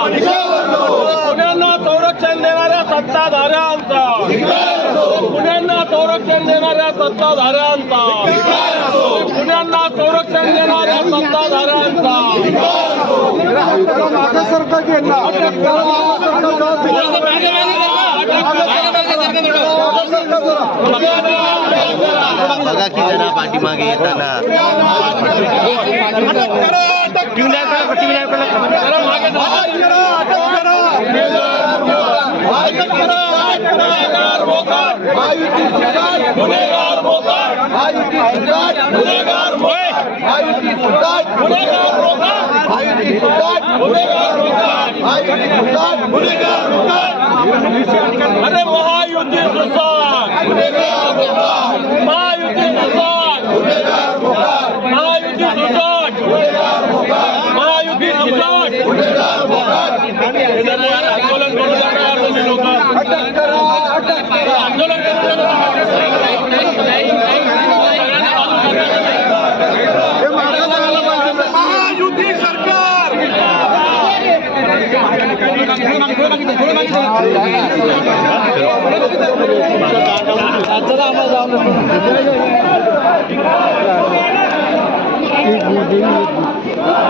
पुण्यांना संरक्षण देणाऱ्या सत्ताधाऱ्यांचा, पुण्यांना संरक्षण देणाऱ्या सत्ताधाऱ्यांचा, पुण्यांना संरक्षण देणाऱ्या सत्ताधाऱ्यांचा बघा की जरा पाठीमागे येताना अरे महायुती सुसाट, महायुती सुसाट, महायुती सुसाट, महायुती सुसाट आंदोलन करू लोक आंदोलन महायुती सरकार चला